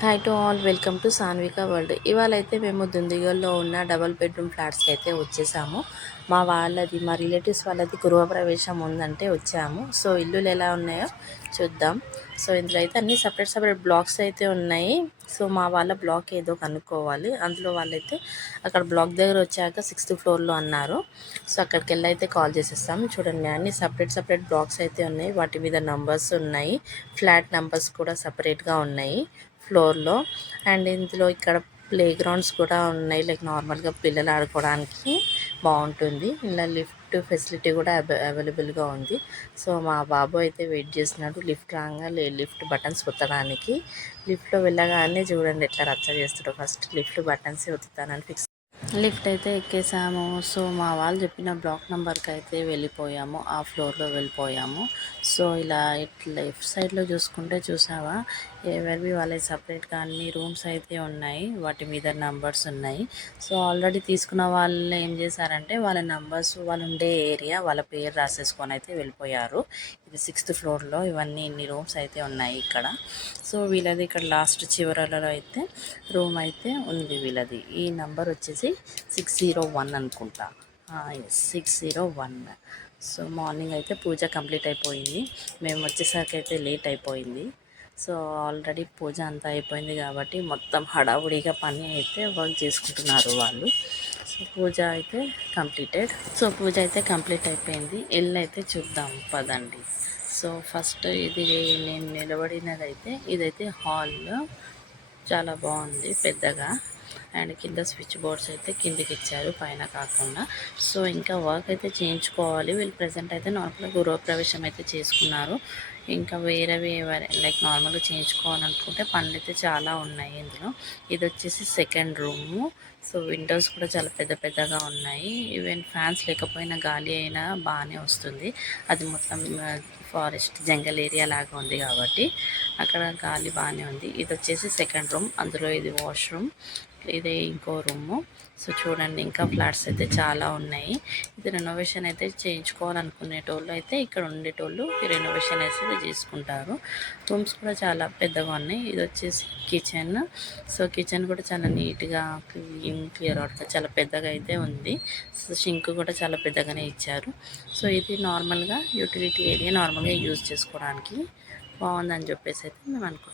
Hi to all, welcome to Sanvika world. ఇవాళ అయితే మేము దుందిగల్లో ఉన్న డబల్ బెడ్రూమ్ ఫ్లాట్స్కి అయితే వచ్చేసాము. మా రిలేటివ్స్ వాళ్ళది గృహప్రవేశం ఉందంటే వచ్చాము. సో ఇల్లులు ఎలా ఉన్నాయో చూద్దాం. సో ఇందులో అయితే అన్ని సపరేట్ బ్లాక్స్ అయితే ఉన్నాయి. సో మా వాళ్ళ బ్లాక్ ఏదో కనుక్కోవాలి. అందులో వాళ్ళైతే అక్కడ బ్లాక్ దగ్గర వచ్చాక 6th ఫ్లోర్లో అన్నారు. సో అక్కడికి వెళ్ళి అయితే కాల్ చేసేస్తాం. చూడండి, అన్ని సపరేట్ బ్లాక్స్ అయితే ఉన్నాయి. వాటి మీద నంబర్స్ ఉన్నాయి. ఫ్లాట్ నంబర్స్ కూడా సపరేట్గా ఉన్నాయి ఫ్లోర్లో. అండ్ ఇందులో ఇక్కడ ప్లే గ్రౌండ్స్ కూడా ఉన్నాయి. లైక్ నార్మల్గా పిల్లలు ఆడుకోవడానికి బాగుంటుంది. ఇలా లిఫ్ట్ ఫెసిలిటీ కూడా అవైలబుల్గా ఉంది. సో మా బాబు అయితే వెయిట్ చేస్తున్నాడు లిఫ్ట్ రాగా లిఫ్ట్ బటన్స్ ఒత్తడానికి. లిఫ్ట్లో వెళ్ళగానే చూడండి ఎట్లా రచ్చ చేస్తాడో. ఫస్ట్ లిఫ్ట్ బటన్స్ ఒత్తుతానని ఫిక్స్. లిఫ్ట్ అయితే ఎక్కేసాము. సో మా వాళ్ళు చెప్పిన బ్లాక్ నెంబర్కి అయితే వెళ్ళిపోయాము. ఆ ఫ్లోర్లో వెళ్ళిపోయాము. సో ఇలా ఇట్లా లెఫ్ట్ సైడ్లో చూసుకుంటే చూసావా, ఎవరివి వాళ్ళకి సపరేట్గా అన్ని రూమ్స్ అయితే ఉన్నాయి. వాటి మీద నంబర్స్ ఉన్నాయి. సో ఆల్రెడీ తీసుకున్న వాళ్ళు ఏం చేశారంటే వాళ్ళ నంబర్స్, వాళ్ళు ఉండే ఏరియా, వాళ్ళ పేరు రాసేసుకొని అయితే వెళ్ళిపోయారు. ఇది 6th ఫ్లోర్లో ఇవన్నీ ఇన్ని రూమ్స్ అయితే ఉన్నాయి ఇక్కడ. సో వీళ్ళది ఇక్కడ లాస్ట్ చివరలలో అయితే రూమ్ అయితే ఉంది వీళ్ళది. ఈ నంబర్ వచ్చేసి 601 అనుకుంటా. ఎస్, 601. సో మార్నింగ్ అయితే పూజ కంప్లీట్ అయిపోయింది. మేము వచ్చేసరికి అయితే లేట్ అయిపోయింది. సో ఆల్రెడీ పూజ అంతా అయిపోయింది కాబట్టి మొత్తం హడావుడిగా పని అయితే వర్క్ చేసుకుంటున్నారు వాళ్ళు. సో పూజ అయితే కంప్లీట్ అయిపోయింది. ఇల్లు అయితే చూద్దాం పదండి. సో ఫస్ట్ ఇది నేను నిలబడినదైతే ఇదైతే హాల్. చాలా బాగుంది పెద్దగా. అండ్ కింద స్విచ్ బోర్డ్స్ అయితే కిందికి ఇచ్చారు, పైన కాకుండా. సో ఇంకా వర్క్ అయితే చేయించుకోవాలి. వీళ్ళు ప్రజెంట్ అయితే నార్మల్గా గృహప్రవేశం అయితే చేసుకున్నారు. ఇంకా వేరేవి లైక్ నార్మల్గా చేయించుకోవాలనుకుంటే పనులు అయితే చాలా ఉన్నాయి ఇందులో. ఇది వచ్చేసి సెకండ్ రూము. సో విండోస్ కూడా చాలా పెద్దగా ఉన్నాయి. ఈవెన్ ఫ్యాన్స్ లేకపోయినా గాలి అయినా బాగానే వస్తుంది. అది మొత్తం ఫారెస్ట్ జంగల్ ఏరియా లాగా ఉంది కాబట్టి అక్కడ గాలి బాగానే ఉంది. ఇది వచ్చేసి సెకండ్ రూమ్. అందులో ఇది వాష్రూమ్, ఇదే ఇంకో రూము. సో చూడండి, ఇంకా ఫ్లాట్స్ అయితే చాలా ఉన్నాయి. ఇది రెనోవేషన్ అయితే చేయించుకోవాలనుకునేటోళ్ళు అయితే ఇక్కడ ఉండేటోళ్ళు ఈ రెనోవేషన్ అయితే చేసుకుంటారు. రూమ్స్ కూడా చాలా పెద్దగా ఉన్నాయి. ఇది వచ్చేసి కిచెన్. సో కిచెన్ కూడా చాలా నీట్గా క్లియర్ అవుట్గా చాలా పెద్దగా అయితే ఉంది. సో షింక్ కూడా చాలా పెద్దగానే ఇచ్చారు. సో ఇది నార్మల్గా యూటిలిటీ ఏరియా, నార్మల్గా యూజ్ చేసుకోవడానికి బాగుందని చెప్పేసి అయితే మేము అనుకుంటున్నాం.